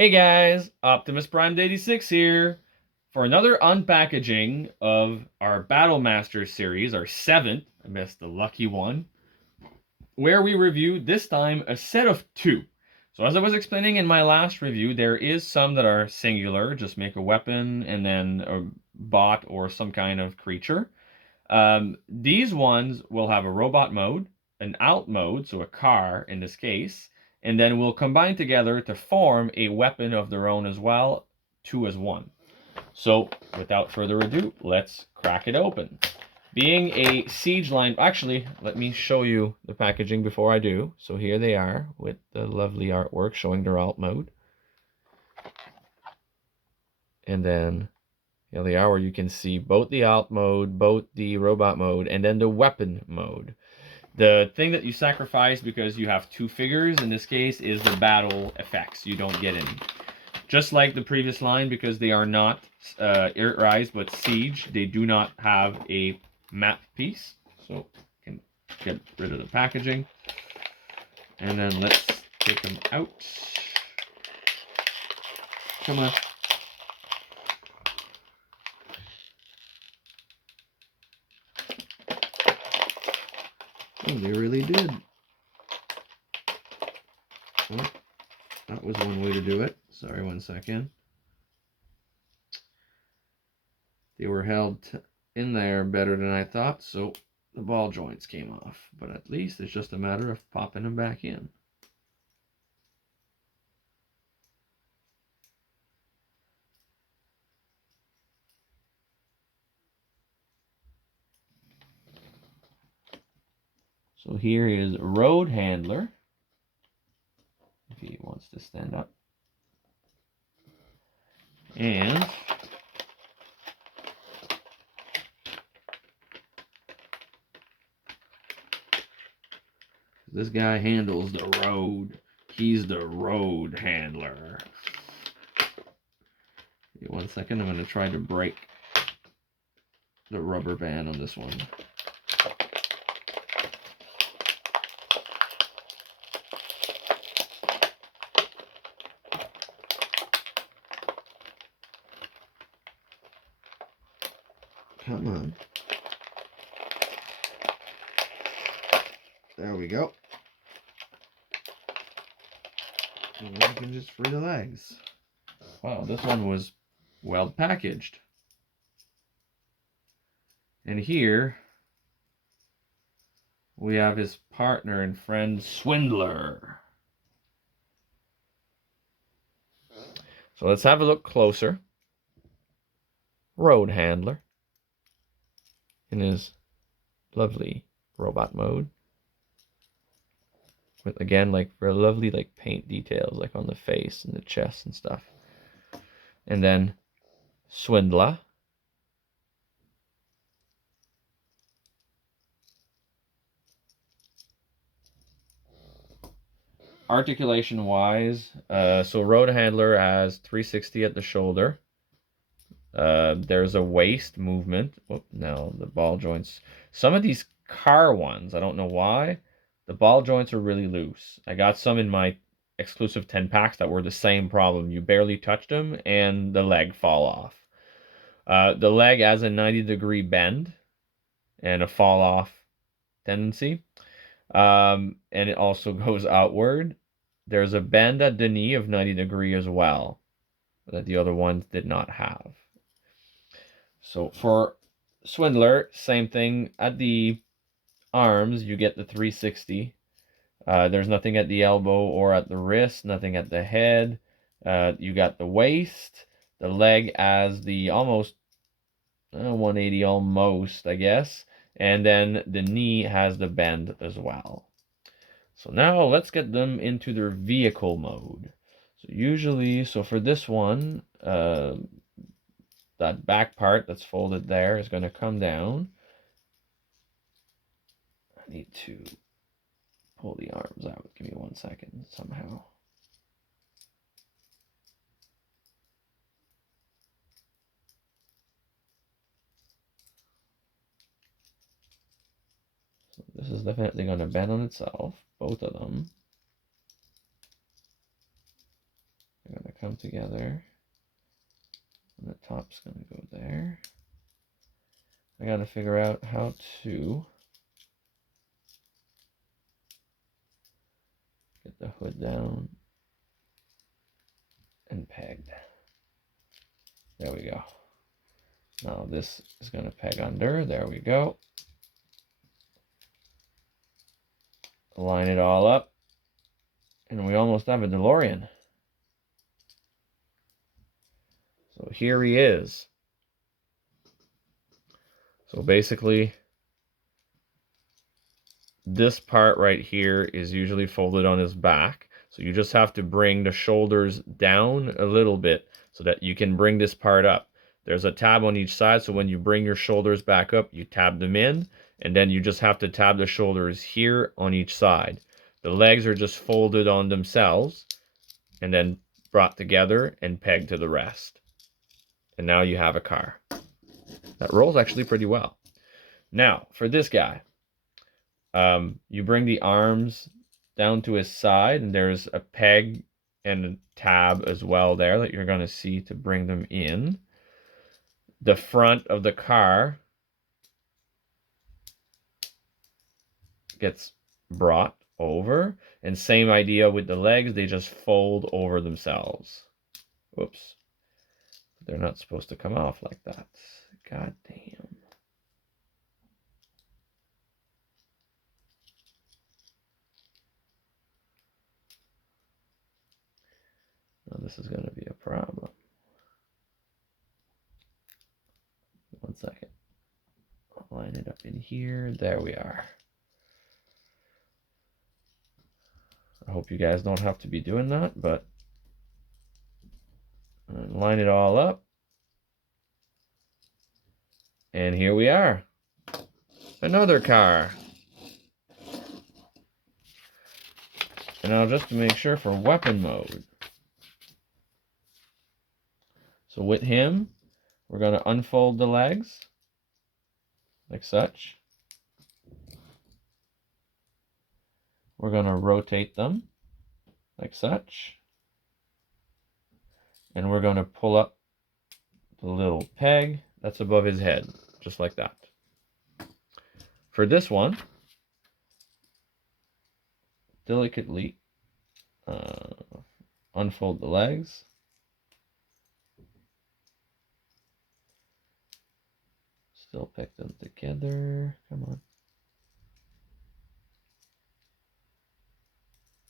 Hey guys, Optimus Prime 86 here for another unpackaging of our Battlemaster series, our seventh, I missed the lucky one, where we reviewed this time a set of two. So as I was explaining in my last review, there is some that are singular, just make a weapon and then a bot or some kind of creature. These ones will have a robot mode, an alt mode, so a car in this case, and then will combine together to form a weapon of their own as well, two as one. So without further ado, let's crack it open. Being a siege line, actually, let me show you the packaging before I do. So here they are with the lovely artwork showing their alt mode. And then here they are where you can see both the alt mode, both the robot mode, and then the weapon mode. The thing that you sacrifice because you have two figures in this case is the battle effects. You don't get any. Just like the previous line, because they are not Rise but Siege, they do not have a map piece. So can get rid of the packaging. And then let's take them out. Come on. Oh, they really did. Well, that was one way to do it. Sorry, 1 second. They were held in there better than I thought, so the ball joints came off. But at least it's just a matter of popping them back in. So here is Roadhandler, if he wants to stand up. And this guy handles the road. He's the road handler. Wait 1 second, I'm going to try to break the rubber band on this one. Come on. There we go. And then you can just free the legs. Wow, this one was well packaged. And here we have his partner and friend Swindler. So let's have a look closer. Roadhandler in his lovely robot mode. With again, like for lovely like paint details like on the face and the chest and stuff. And then Swindler. Articulation wise, so Roadhandler has 360 at the shoulder. There's a waist movement. Oh, no, the ball joints. Some of these car ones, I don't know why, the ball joints are really loose. I got some in my exclusive 10 packs that were the same problem. You barely touched them and the leg fall off. The leg has a 90-degree bend and a fall off tendency. And it also goes outward. There's a bend at the knee of 90 degree as well that the other ones did not have. So for Swindler, same thing. At the arms, you get the 360. There's nothing at the elbow or at the wrist, nothing at the head. You got the waist, the leg as the almost 180 almost, I guess. And then the knee has the bend as well. So now let's get them into their vehicle mode. So usually, so for this one, that back part that's folded there is going to come down. I need to pull the arms out. Give me 1 second somehow. So this is definitely going to bend on itself, both of them. I'm going to come together. And the top's going to go there. I got to figure out how to get the hood down and pegged. There we go. Now this is going to peg under. There we go. Line it all up. And we almost have a DeLorean. So here he is. So basically, this part right here is usually folded on his back. So you just have to bring the shoulders down a little bit so that you can bring this part up. There's a tab on each side, so when you bring your shoulders back up, you tab them in, and then you just have to tab the shoulders here on each side. The legs are just folded on themselves and then brought together and pegged to the rest. And now you have a car. That rolls actually pretty well. Now, for this guy, you bring the arms down to his side, and there's a peg and a tab as well there that you're going to see to bring them in. The front of the car gets brought over, and same idea with the legs, they just fold over themselves. Whoops. They're not supposed to come off like that. God damn. Now this is going to be a problem. One second. I'll line it up in here. There we are. I hope you guys don't have to be doing that, but line it all up. And here we are. Another car. And now just to make sure for weapon mode. So with him, we're going to unfold the legs like such. We're going to rotate them like such. And we're going to pull up the little peg that's above his head, just like that. For this one, delicately unfold the legs. Still pick them together. Come on.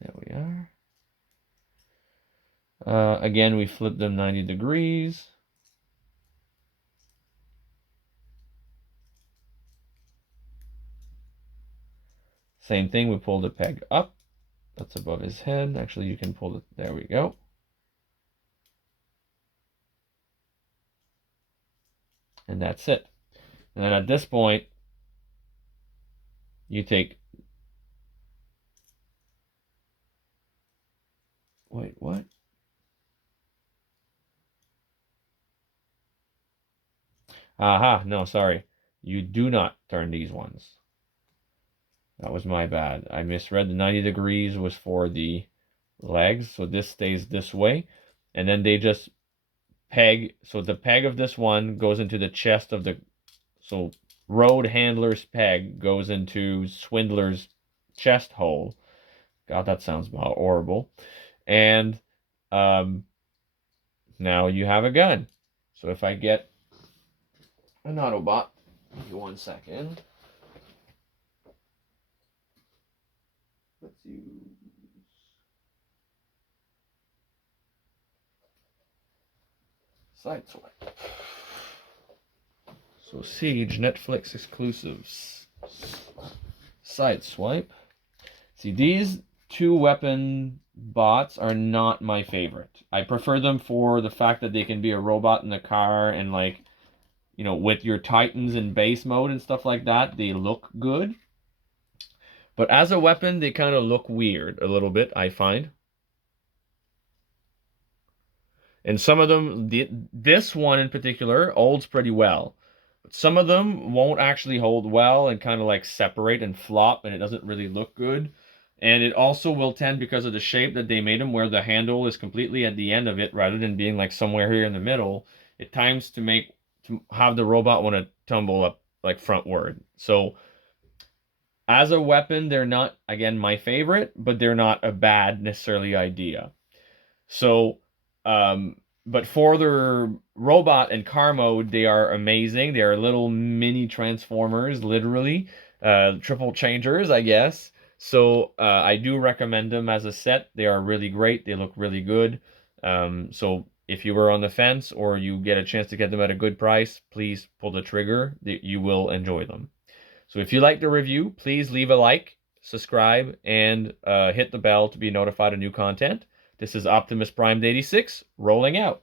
There we are. Again, we flip them 90 degrees. Same thing, we pull the peg up. That's above his head. Actually, you can pull it. There we go. And that's it. And then at this point, you take... Wait, what? Aha, no, sorry. You do not turn these ones. That was my bad. I misread. The 90 degrees was for the legs, so this stays this way. And then they just peg, so the peg of this one goes into the chest of the, so Roadhandler's peg goes into Swindler's chest hole. God, that sounds horrible. And now you have a gun. So if I get an Autobot, give me 1 second. Let's use Sideswipe. So Siege, Netflix exclusives. Sideswipe. See, these two weapon bots are not my favorite. I prefer them for the fact that they can be a robot in the car and, like, you know, with your Titans in base mode and stuff like that, they look good. But as a weapon, they kind of look weird a little bit, I find. And some of them, this one in particular, holds pretty well. But some of them won't actually hold well and kind of like separate and flop, and it doesn't really look good. And it also will tend, because of the shape that they made them, where the handle is completely at the end of it rather than being like somewhere here in the middle, it tends to have the robot want to tumble up like frontward. So as a weapon, they're not, again, my favorite, but they're not a bad necessarily idea. So, but for the robot and car mode, they are amazing. They are little mini transformers, literally, triple changers, I guess. So, I do recommend them as a set. They are really great. They look really good. So if you were on the fence or you get a chance to get them at a good price, please pull the trigger. You will enjoy them. So if you like the review, please leave a like, subscribe, and hit the bell to be notified of new content. This is Optimus Prime 86 rolling out.